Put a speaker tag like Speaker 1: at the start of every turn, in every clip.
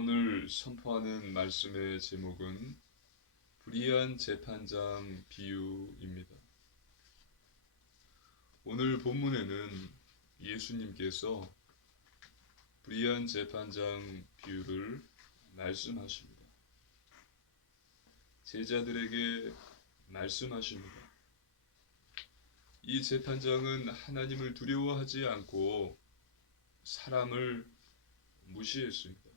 Speaker 1: 오늘 선포하는 말씀의 제목은 불의한 재판장 비유입니다. 오늘 본문에는 예수님께서 불의한 재판장 비유를 말씀하십니다. 제자들에게 말씀하십니다. 이 재판장은 하나님을 두려워하지 않고 사람을 무시했습니다.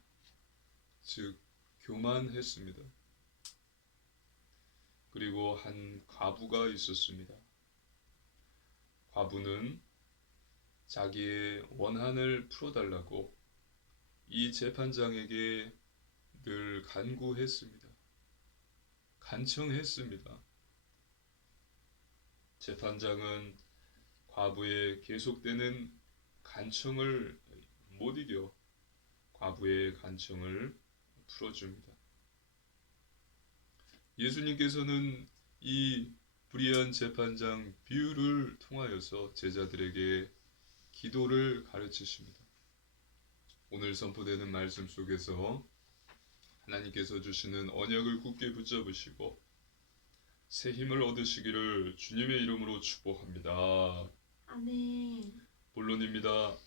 Speaker 1: 즉, 교만했습니다. 그리고 한 과부가 있었습니다. 과부는 자기의 원한을 풀어달라고 이 재판장에게 늘 간구했습니다. 간청했습니다. 재판장은 과부의 계속되는 간청을 못 이겨 과부의 간청을 풀어줍니다. 예수님께서는 이 불의한 재판장 비유를 통하여서 제자들에게 기도를 가르치십니다. 오늘 선포되는 말씀 속에서 하나님께서 주시는 언약을 굳게 붙잡으시고 새 힘을 얻으시기를 주님의 이름으로 축복합니다.
Speaker 2: 아멘.
Speaker 1: 본론입니다.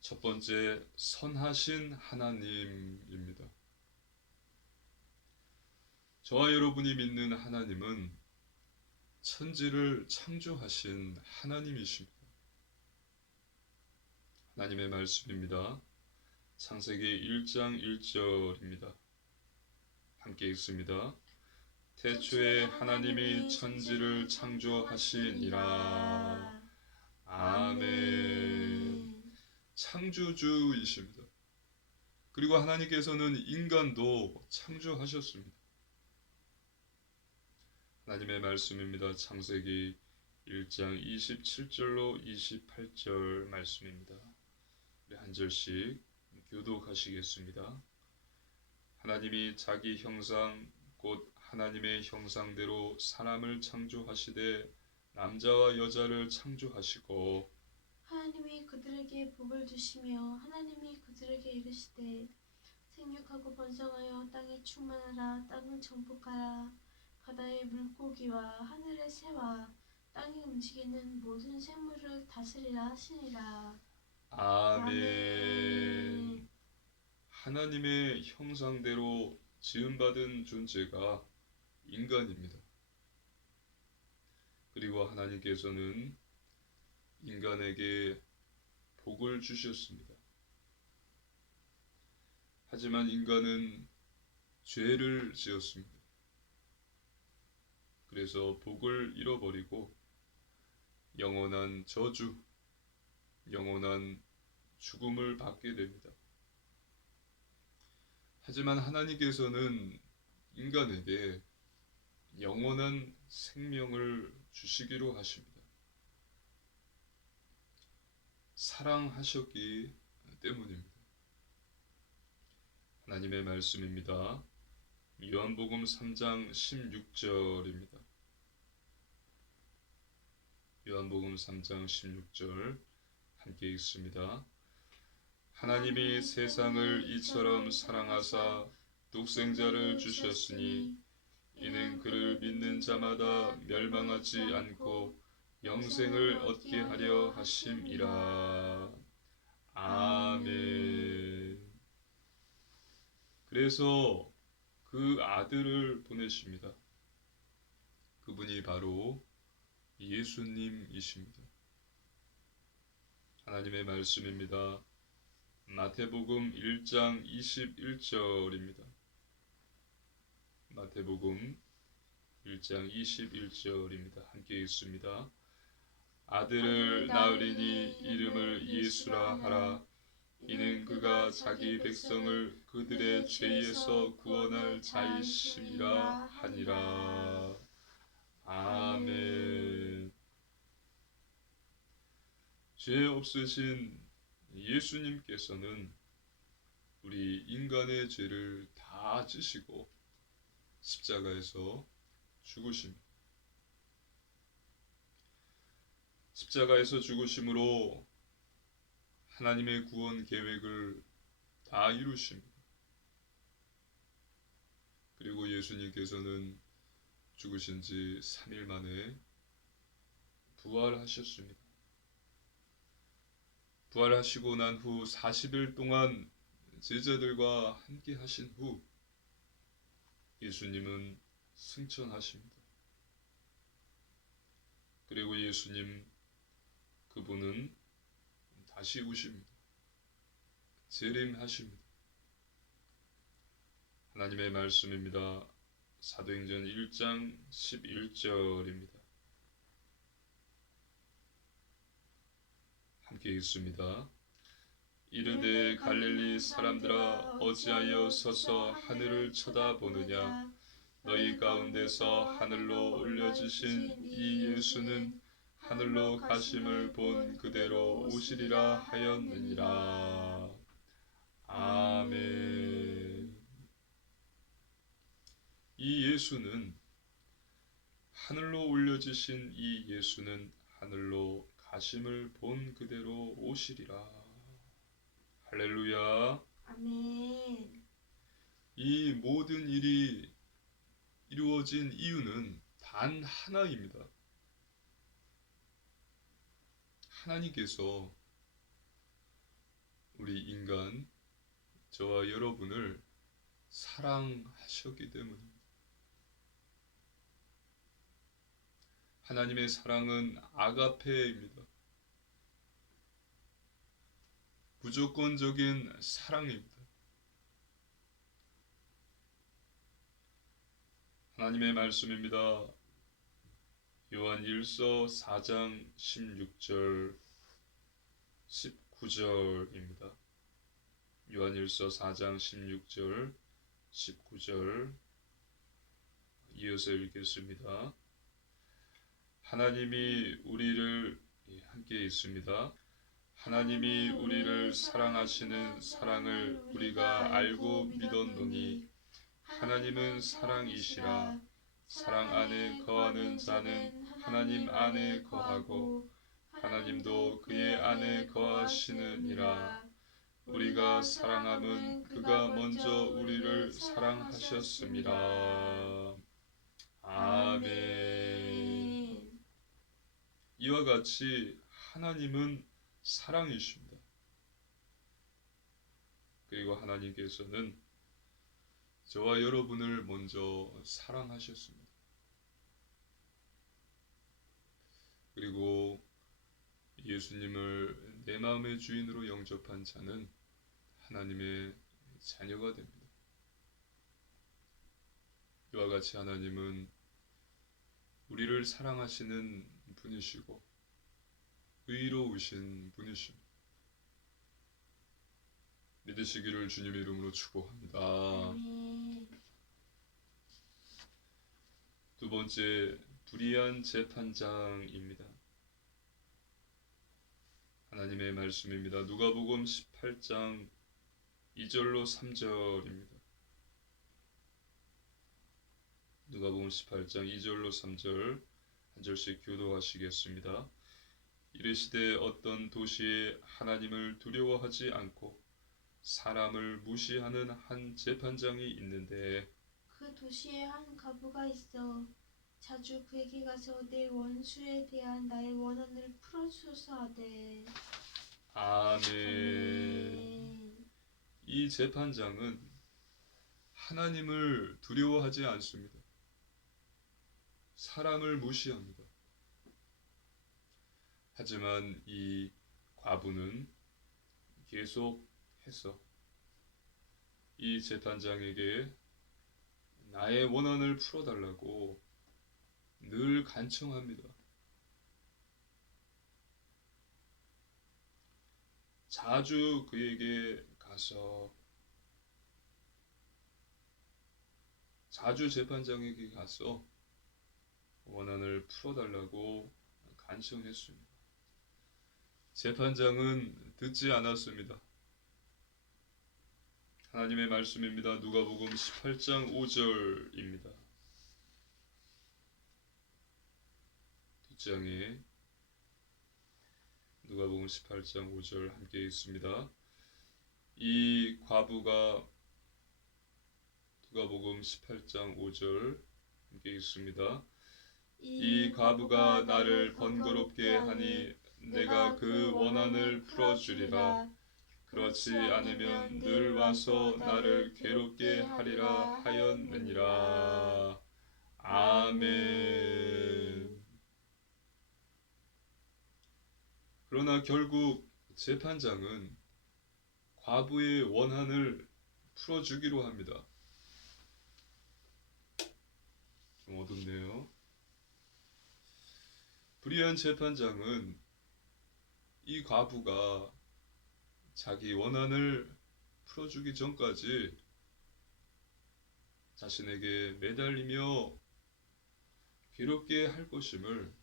Speaker 1: 첫 번째, 선하신 하나님입니다. 저와 여러분이 믿는 하나님은 천지를 창조하신 하나님이십니다. 하나님의 말씀입니다. 창세기 1장 1절입니다. 함께 읽습니다. 태초에 하나님이 천지를 창조하시니라. 아멘. 창조주이십니다. 그리고 하나님께서는 인간도 창조하셨습니다. 하나님의 말씀입니다. 창세기 1장 27절로 28절 말씀입니다. 우리 한 절씩 교독하시겠습니다. 하나님이 자기 형상 곧 하나님의 형상대로 사람을 창조하시되 남자와 여자를 창조하시고
Speaker 2: 하나님이 그들에게 복을 주시며 하나님이 그들에게 이르시되 생육하고 번성하여 땅에 충만하라 땅을 정복하라 바다의 물고기와 하늘의 새와 땅에 움직이는 모든 생물을 다스리라 하시니라.
Speaker 1: 아멘. 하나님의 형상대로 지음받은 존재가 인간입니다. 그리고 하나님께서는 인간에게 복을 주셨습니다. 하지만 인간은 죄를 지었습니다. 그래서 복을 잃어버리고 영원한 저주, 영원한 죽음을 받게 됩니다. 하지만 하나님께서는 인간에게 영원한 생명을 주시기로 하십니다. 사랑하셨기 때문입니다. 하나님의 말씀입니다. 요한복음 3장 16절입니다. 요한복음 3장 16절 함께 읽습니다. 하나님이 세상을 이처럼 사랑하사 독생자를 주셨으니 이는 그를 믿는 자마다 멸망하지 않고 영생을 얻게 하려 하심이라. 아멘. 그래서 그 아들을 보내십니다. 그분이 바로 예수님이십니다. 하나님의 말씀입니다. 마태복음 1장 21절입니다. 마태복음 1장 21절입니다. 함께 읽습니다. 아들을 낳으리니 이름을 예수라 하라. 이는 그가 자기 백성을 그들의 죄에서 구원할 자이심이라 하니라. 아멘. 죄 없으신 예수님께서는 우리 인간의 죄를 다 지시고 십자가에서 죽으십니다. 십자가에서 죽으심으로 하나님의 구원 계획을 다 이루십니다. 그리고 예수님께서는 죽으신 지 3일 만에 부활하셨습니다. 부활하시고 난 후 40일 동안 제자들과 함께 하신 후 예수님은 승천하십니다. 그리고 예수님 그분은 다시 오십니다. 재림하십니다. 하나님의 말씀입니다. 사도행전 1장 11절입니다. 함께 읽습니다. 이르되 갈릴리 사람들아 어찌하여 서서 하늘을 쳐다보느냐 너희 가운데서 하늘로 올려지신 이 예수는 하늘로 가심을 본 그대로 오시리라 하였느니라. 아멘. 이 예수는 하늘로 올려지신 이 예수는 하늘로 가심을 본 그대로 오시리라. 할렐루야.
Speaker 2: 아멘.
Speaker 1: 이 모든 일이 이루어진 이유는 단 하나입니다. 하나님께서 우리 인간, 저와 여러분을 사랑하셨기 때문입니다. 하나님의 사랑은 아가페입니다. 무조건적인 사랑입니다. 하나님의 말씀입니다. 요한 1서 4장 16절 19절입니다. 요한 1서 4장 16절 19절 이어서 읽겠습니다. 하나님이 우리를 예, 함께 있습니다. 하나님이 우리를 사랑하시는 사랑을 우리가 알고 믿었노니 하나님은 사랑이시라. 사랑 안에 거하는 자는 하나님 안에 거하고 하나님도 그의 안에 거하시느니라. 우리가 사랑함은 그가 먼저 우리를 사랑하셨습니다. 아멘 이와 같이 하나님은 사랑이십니다 그리고 하나님께서는 저와 여러분을 먼저 사랑하셨습니다. 그리고 예수님을 내 마음의 주인으로 영접한 자는 하나님의 자녀가 됩니다. 이와 같이 하나님은 우리를 사랑하시는 분이시고 의로우신 분이십니다. 믿으시기를 주님의 이름으로 축복합니다. 두 번째 불의한 재판장입니다. 하나님의 말씀입니다. 누가복음 18장 2절로 3절입니다. 누가복음 18장 2절로 3절 한 절씩 교도하시겠습니다. 이르시되 어떤 도시에 하나님을 두려워하지 않고 사람을 무시하는 한 재판장이 있는데
Speaker 2: 그 도시에 한 가부가 있어 자주 그에게 가서 내 원수에 대한 나의 원한을 풀어주소서 하되
Speaker 1: 아멘.
Speaker 2: 아멘.
Speaker 1: 이 재판장은 하나님을 두려워하지 않습니다. 사람을 무시합니다. 하지만 이 과부는 계속해서 이 재판장에게 나의 원한을 풀어달라고 늘 간청합니다. 자주 그에게 가서 자주 재판장에게 가서 원한을 풀어달라고 간청했습니다. 재판장은 듣지 않았습니다. 하나님의 말씀입니다. 누가복음 18장 5절입니다. 뒷장에 누가복음 18장 5절 함께 있습니다. 이 과부가 누가복음 18장 5절 함께 읽습니다. 이 과부가 나를 번거롭게 하니 내가 그 원한을 풀어주리라. 그렇지 않으면 늘 와서 나를 괴롭게 하리라 하였느니라. 아멘. 그러나 결국 재판장은 과부의 원한을 풀어주기로 합니다. 좀 어둡네요. 불의한 재판장은 이 과부가 자기 원한을 풀어주기 전까지 자신에게 매달리며 괴롭게 할 것임을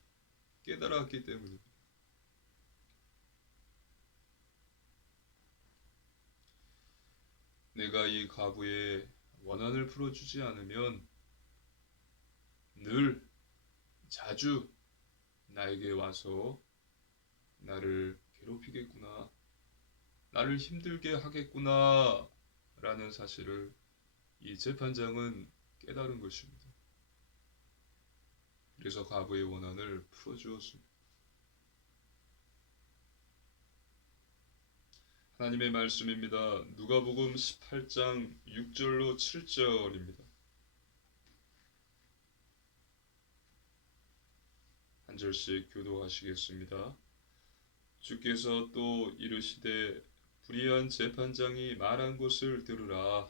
Speaker 1: 깨달았기 때문입니다. 내가 이 과부의 원한을 풀어주지 않으면 늘 자주 나에게 와서 나를 괴롭히겠구나. 나를 힘들게 하겠구나. 라는 사실을 이 재판장은 깨달은 것입니다. 그래서 과부의 원한을 풀어주었습니다. 하나님의 말씀입니다. 누가복음 18장 6절로 7절입니다. 한 절씩 교도하시겠습니다. 주께서 또 이르시되 불의한 재판장이 말한 것을 들으라.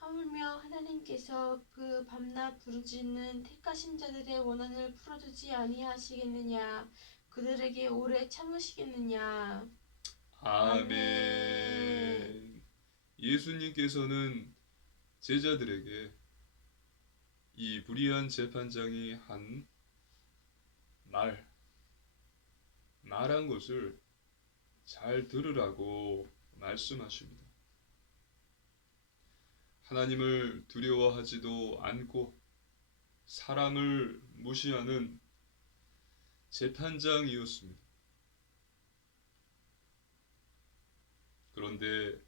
Speaker 2: 하물며 하나님께서 그 밤낮 부르짖는 택하신 자들의 원한을 풀어주지 아니하시겠느냐 그들에게 오래 참으시겠느냐
Speaker 1: 아멘. 예수님께서는 제자들에게 이 불의한 재판장이 한 말, 말한 것을 잘 들으라고 말씀하십니다. 하나님을 두려워하지도 않고 사람을 무시하는 재판장이었습니다. 그런데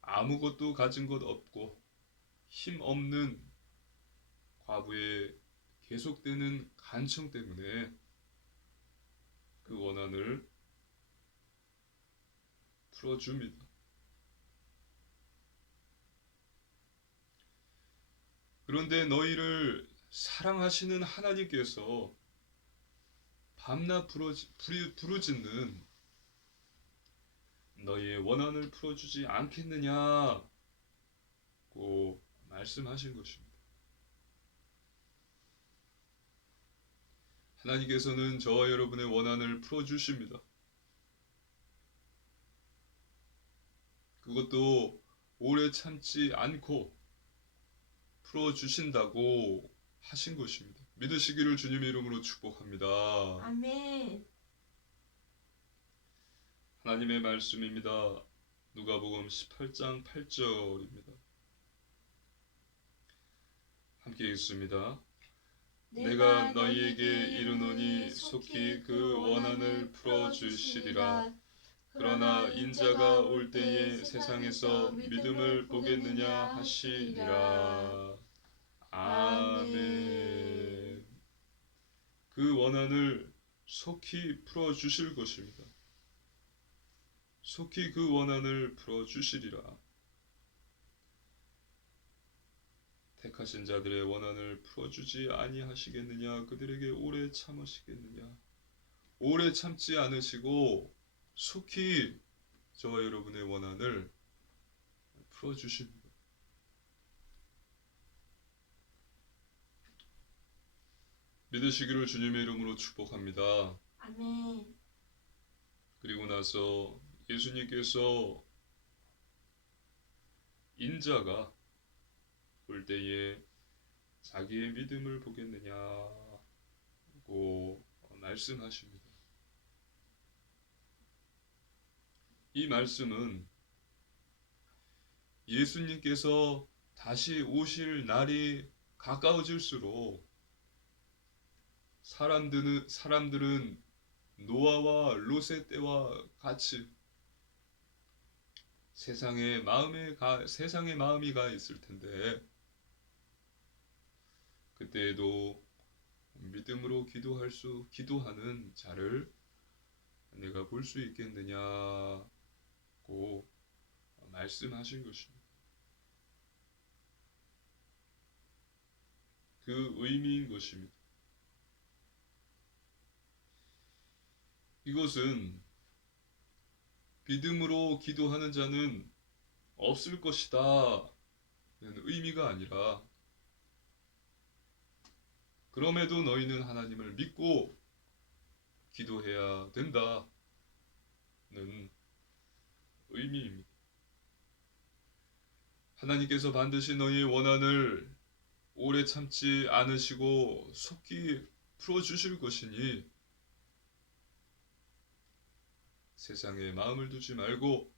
Speaker 1: 아무것도 가진 것 없고 힘 없는 과부의 계속되는 간청 때문에 그 원한을 풀어줍니다. 그런데 너희를 사랑하시는 하나님께서 밤낮 부르짖는 너희의 원한을 풀어주지 않겠느냐고 말씀하신 것입니다. 하나님께서는 저와 여러분의 원한을 풀어주십니다. 그것도 오래 참지 않고 풀어주신다고 하신 것입니다. 믿으시기를 주님의 이름으로 축복합니다.
Speaker 2: 아멘
Speaker 1: 하나님의 말씀입니다. 누가복음 18장 8절입니다. 함께 읽습니다. 내가 너희에게 이르노니 속히 그 원한을 풀어 주시리라. 그러나 인자가 올 때에 세상에서 믿음을 보겠느냐 하시니라. 아멘. 그 원한을 속히 풀어 주실 것입니다. 속히 그 원한을 풀어 주시리라. 택하신 자들의 원한을 풀어주지 아니하시겠느냐? 그들에게 오래 참으시겠느냐? 오래 참지 않으시고 속히 저와 여러분의 원한을 풀어주십니다. 믿으시기를 주님의 이름으로 축복합니다.
Speaker 2: 아멘
Speaker 1: 그리고 나서 예수님께서 인자가 올 때에 자기의 믿음을 보겠느냐고 말씀하십니다. 이 말씀은 예수님께서 다시 오실 날이 가까워질수록 사람들은 사람들은 노아와 롯의 때와 같이 세상에 마음에 가 세상에 마음이 가 있을 텐데 이 때에도 믿음으로 기도할 수 기도하는 자를 내가 볼 수 있겠느냐고 말씀하신 것입니다. 그 의미인 것입니다. 이것은 믿음으로 기도하는 자는 없을 것이다. 는 의미가 아니라 그럼에도 너희는 하나님을 믿고 기도해야 된다는 의미입니다. 하나님께서 반드시 너희의 원한을 오래 참지 않으시고 속히 풀어주실 것이니 세상에 마음을 두지 말고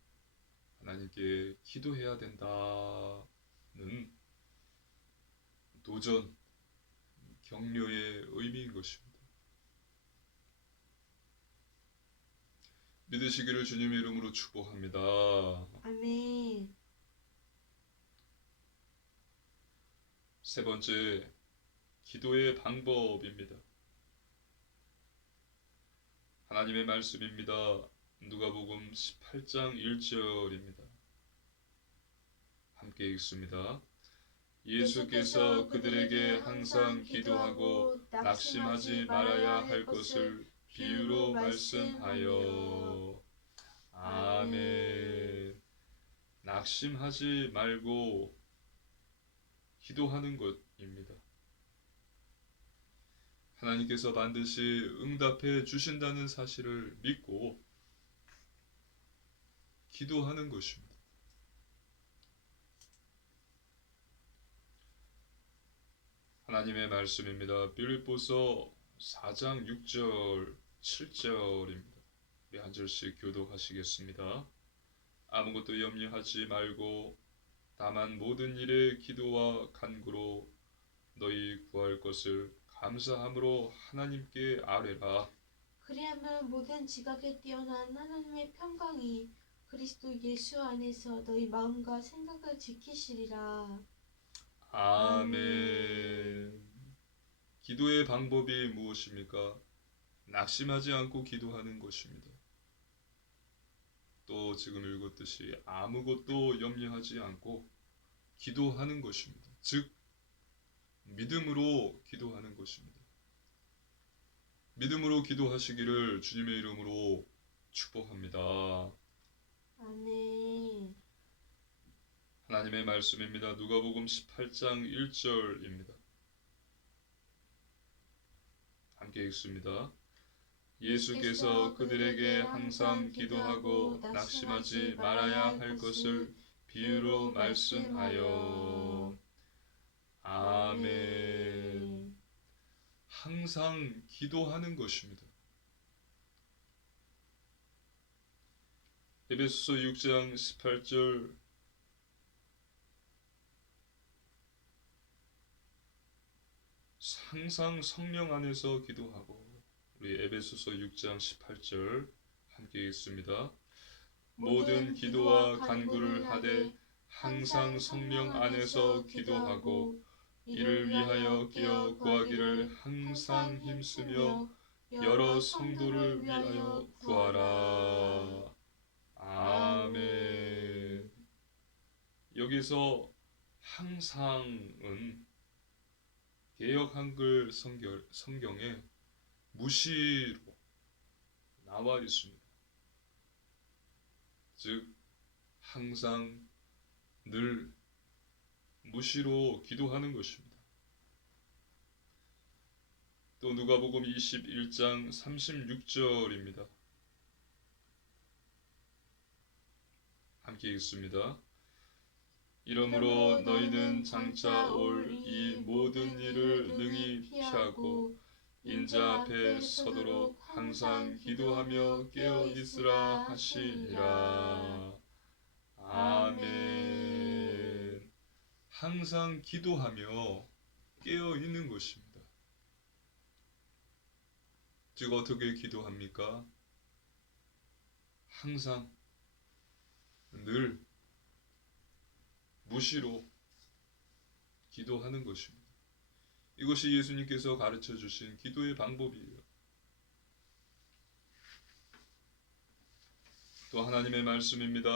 Speaker 1: 하나님께 기도해야 된다는 도전, 격려의 의미인 것입니다. 믿으시기를 주님의 이름으로 축복합니다.
Speaker 2: 아멘.
Speaker 1: 세 번째, 기도의 방법입니다. 하나님의 말씀입니다. 누가복음 18장 1절입니다. 함께 읽습니다. 예수께서 그들에게 항상 기도하고 낙심하지 말아야 할 것을 비유로 말씀하여 아멘. 낙심하지 말고 기도하는 것입니다. 하나님께서 반드시 응답해 주신다는 사실을 믿고 기도하는 것입니다. 하나님의 말씀입니다. 빌립보서 4장 6절 7절입니다. 우리 한 절씩 교독하시겠습니다. 아무것도 염려하지 말고 다만 모든 일에 기도와 간구로 너희 구할 것을 감사함으로 하나님께 아뢰라.
Speaker 2: 그리하면 모든 지각에 뛰어난 하나님의 평강이 그리스도 예수 안에서 너희 마음과 생각을 지키시리라.
Speaker 1: 아멘. 기도의 방법이 무엇입니까? 낙심하지 않고 기도하는 것입니다. 또 지금 읽었듯이 아무것도 염려하지 않고 기도하는 것입니다. 즉, 믿음으로 기도하는 것입니다. 믿음으로 기도하시기를 주님의 이름으로 축복합니다.
Speaker 2: 아멘.
Speaker 1: 하나님의 말씀입니다. 누가복음 18장 1절입니다. 함께 읽습니다. 예수께서 그들에게 항상 기도하고 낙심하지 말아야 할 것을 비유로 말씀하여 아멘. 항상 기도하는 것입니다. 에베소서 6장 18절 항상 성령 안에서 기도하고 우리 에베소서 6장 18절 함께 읽습니다. 모든 기도와 간구를 하되 항상 성령 안에서 기도하고 이를 위하여 끼어 구하기를 항상 힘쓰며 여러 성도를 위하여 구하라. 아멘. 여기서 항상은 개역 한글 성경, 성경에 무시로 나와 있습니다. 즉 항상 늘 무시로 기도하는 것입니다. 또 누가복음 21장 36절입니다. 함께 읽습니다. 이러므로 너희는 장차 올 이 모든 일을 능히 피하고 인자 앞에 서도록 항상 기도하며 깨어 있으라 하시니라. 아멘. 항상 기도하며 깨어 있는 것입니다. 즉 어떻게 기도합니까? 항상 늘 무시로 기도하는 것입니다. 이것이 예수님께서 가르쳐 주신 기도의 방법이에요. 또 하나님의 말씀입니다.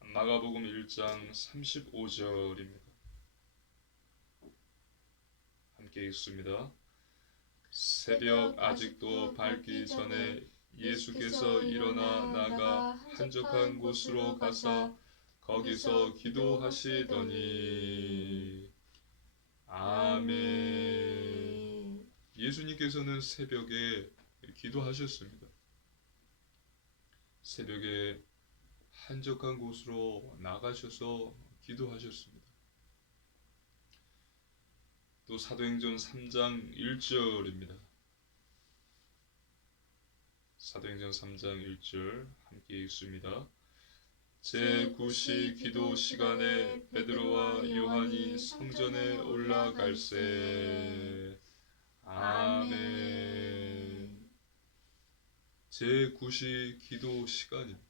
Speaker 1: 마가복음 1장 35절입니다. 함께 읽습니다. 새벽 아직도 밝기 전에 예수께서 일어나 나가 한적한 곳으로 가사 거기서 기도하시더니 아멘. 예수님께서는 새벽에 기도하셨습니다. 새벽에 한적한 곳으로 나가셔서 기도하셨습니다. 또 사도행전 3장 1절입니다. 사도행전 3장 1절 함께 읽습니다. 제9시 기도 시간에 베드로와 요한이 성전에 올라갈세 아멘 제9시 기도 시간입니다.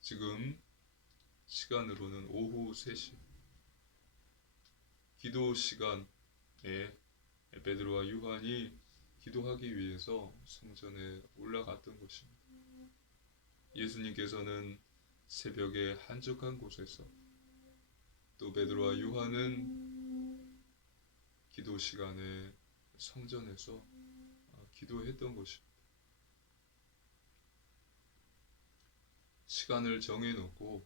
Speaker 1: 지금 시간으로는 오후 3시 기도 시간에 베드로와 요한이 기도하기 위해서 성전에 올라갔던 것입니다. 예수님께서는 새벽에 한적한 곳에서 또 베드로와 요한은 기도 시간에 성전에서 어, 기도했던 것입니다. 시간을 정해놓고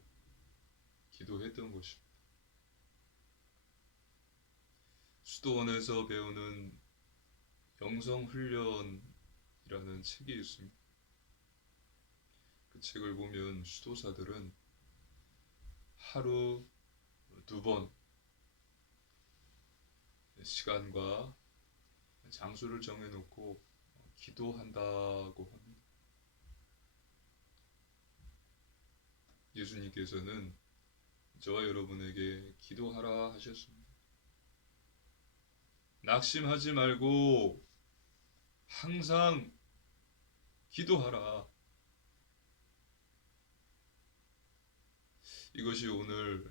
Speaker 1: 기도했던 것입니다. 수도원에서 배우는 영성훈련이라는 책이 있습니다. 그 책을 보면 수도사들은 하루 두 번 시간과 장소를 정해놓고 기도한다고 합니다. 예수님께서는 저와 여러분에게 기도하라 하셨습니다. 낙심하지 말고 항상 기도하라. 이것이 오늘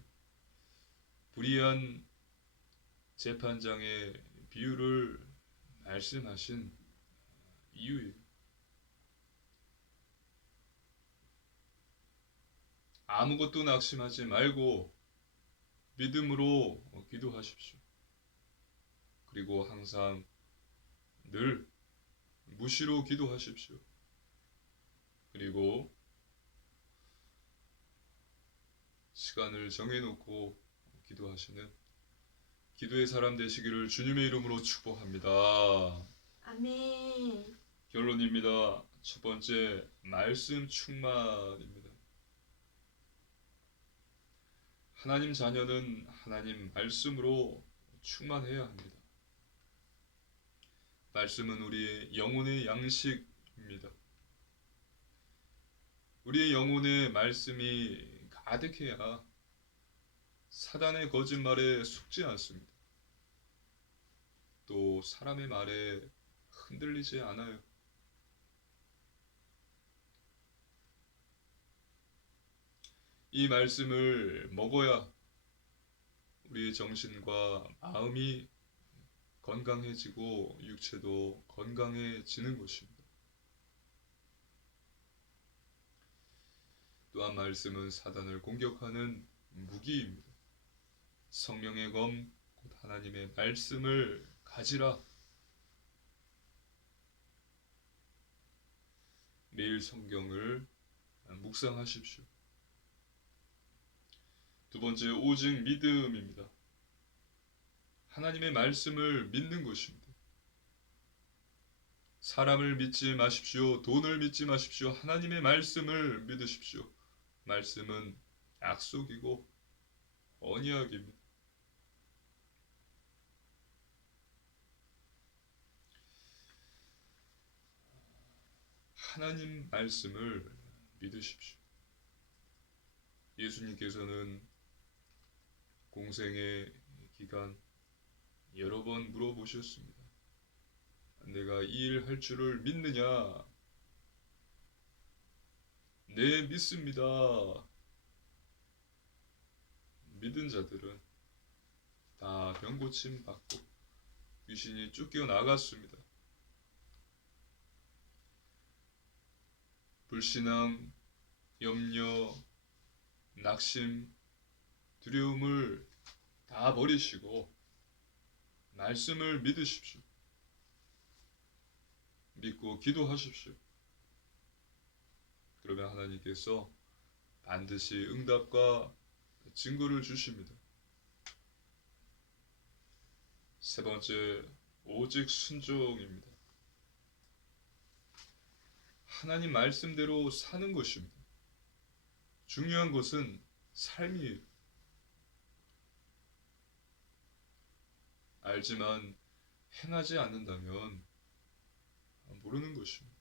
Speaker 1: 불의한 재판장의 비유를 말씀하신 이유예요. 아무것도 낙심하지 말고 믿음으로 기도하십시오. 그리고 항상 늘 무시로 기도하십시오. 그리고 시간을 정해놓고 기도하시는 기도의 사람 되시기를 주님의 이름으로 축복합니다.
Speaker 2: 아멘.
Speaker 1: 결론입니다. 첫 번째, 말씀 충만입니다. 하나님 자녀는 하나님 말씀으로 충만해야 합니다. 말씀은 우리의 영혼의 양식입니다. 우리의 영혼에 말씀이 가득해야 사단의 거짓말에 속지 않습니다. 또 사람의 말에 흔들리지 않아요. 이 말씀을 먹어야 우리의 정신과 마음이 건강해지고 육체도 건강해지는 것입니다. 또한 말씀은 사단을 공격하는 무기입니다. 성령의 검, 곧 하나님의 말씀을 가지라. 매일 성경을 묵상하십시오. 두 번째, 오직 믿음입니다. 하나님의 말씀을 믿는 것입니다. 사람을 믿지 마십시오. 돈을 믿지 마십시오. 하나님의 말씀을 믿으십시오. 말씀은 약속이고 언약입니다. 하나님 말씀을 믿으십시오. 예수님께서는 공생의 기간 여러 번 물어보셨습니다. 내가 이 일 할 줄을 믿느냐? 네, 믿습니다. 믿은 자들은 다 병고침 받고 귀신이 쫓겨 나갔습니다. 불신앙, 염려, 낙심, 두려움을 다 버리시고 말씀을 믿으십시오. 믿고 기도하십시오. 그러면 하나님께서 반드시 응답과 증거를 주십니다. 세 번째, 오직 순종입니다. 하나님 말씀대로 사는 것입니다. 중요한 것은 삶이에요. 알지만 행하지 않는다면 모르는 것입니다.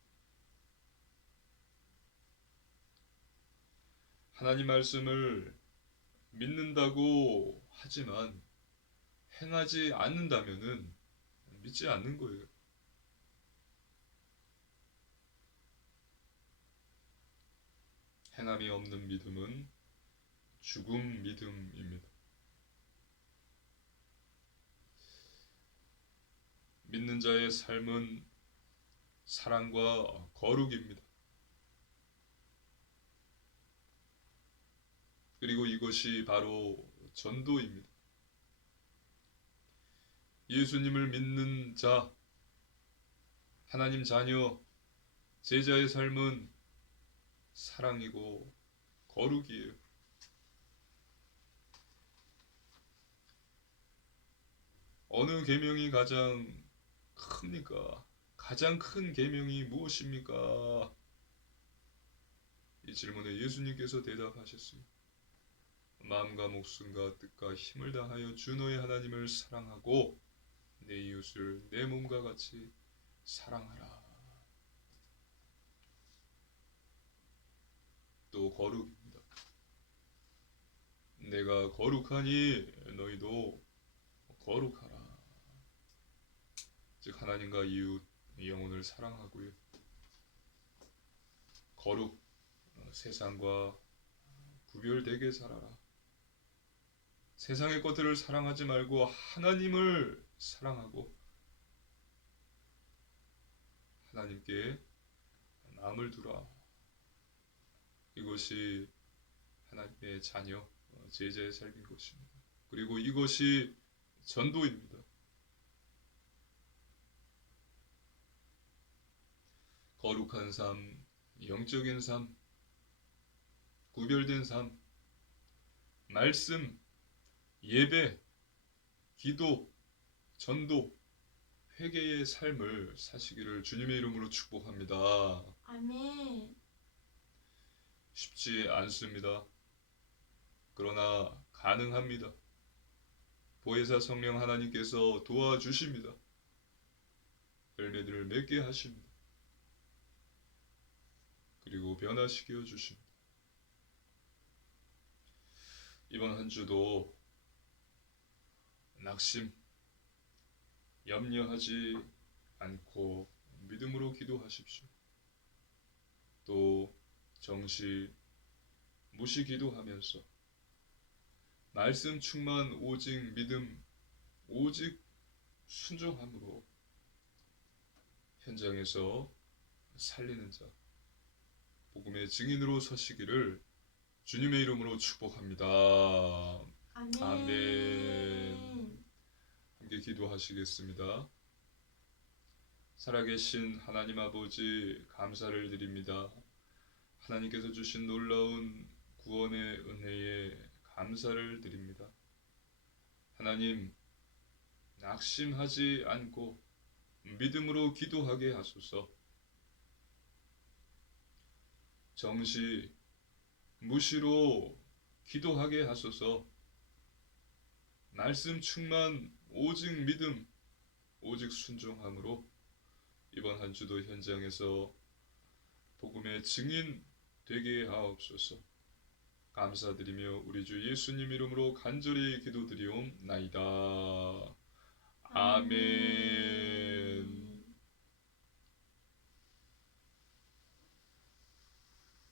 Speaker 1: 하나님 말씀을 믿는다고 하지만 행하지 않는다면은 믿지 않는 거예요. 행함이 없는 믿음은 죽음 믿음입니다. 믿는 자의 삶은 사랑과 거룩입니다. 그리고 이것이 바로 전도입니다. 예수님을 믿는 자, 하나님 자녀, 제자의 삶은 사랑이고 거룩이에요. 어느 계명이 가장 큽니까? 가장 큰 계명이 무엇입니까? 이 질문에 예수님께서 대답하셨습니다. 마음과 목숨과 뜻과 힘을 다하여 주 너의 하나님을 사랑하고 내 이웃을 내 몸과 같이 사랑하라. 또 거룩입니다. 내가 거룩하니 너희도 거룩하라. 즉 하나님과 이웃 영혼을 사랑하고요. 거룩 어, 세상과 구별되게 살아라. 세상의 것들을 사랑하지 말고 하나님을 사랑하고 하나님께 마음을 두라. 이것이 하나님의 자녀, 어, 제자의 삶인 것입니다. 그리고 이것이 전도입니다. 거룩한 삶, 영적인 삶, 구별된 삶, 말씀, 예배, 기도, 전도, 회개의 삶을 사시기를 주님의 이름으로 축복합니다.
Speaker 2: 아멘.
Speaker 1: 쉽지 않습니다. 그러나 가능합니다. 보혜사 성령 하나님께서 도와주십니다. 열매들을 맺게 하십니다. 그리고 변화시켜 주십니다. 이번 한 주도 낙심, 염려하지 않고 믿음으로 기도하십시오. 또 정시 무시 기도하면서 말씀 충만 오직 믿음 오직 순종함으로 현장에서 살리는 자 복음의 증인으로 서시기를 주님의 이름으로 축복합니다.
Speaker 2: 아멘.
Speaker 1: 아멘. 함께 기도하시겠습니다. 살아계신 하나님 아버지 감사를 드립니다. 하나님께서 주신 놀라운 구원의 은혜에 감사를 드립니다. 하나님, 낙심하지 않고 믿음으로 기도하게 하소서. 정시, 무시로 기도하게 하소서. 말씀 충만 오직 믿음, 오직 순종함으로 이번 한 주도 현장에서 복음의 증인 되게 하옵소서. 감사드리며 우리 주 예수님 이름으로 간절히 기도드리옵나이다. 아멘.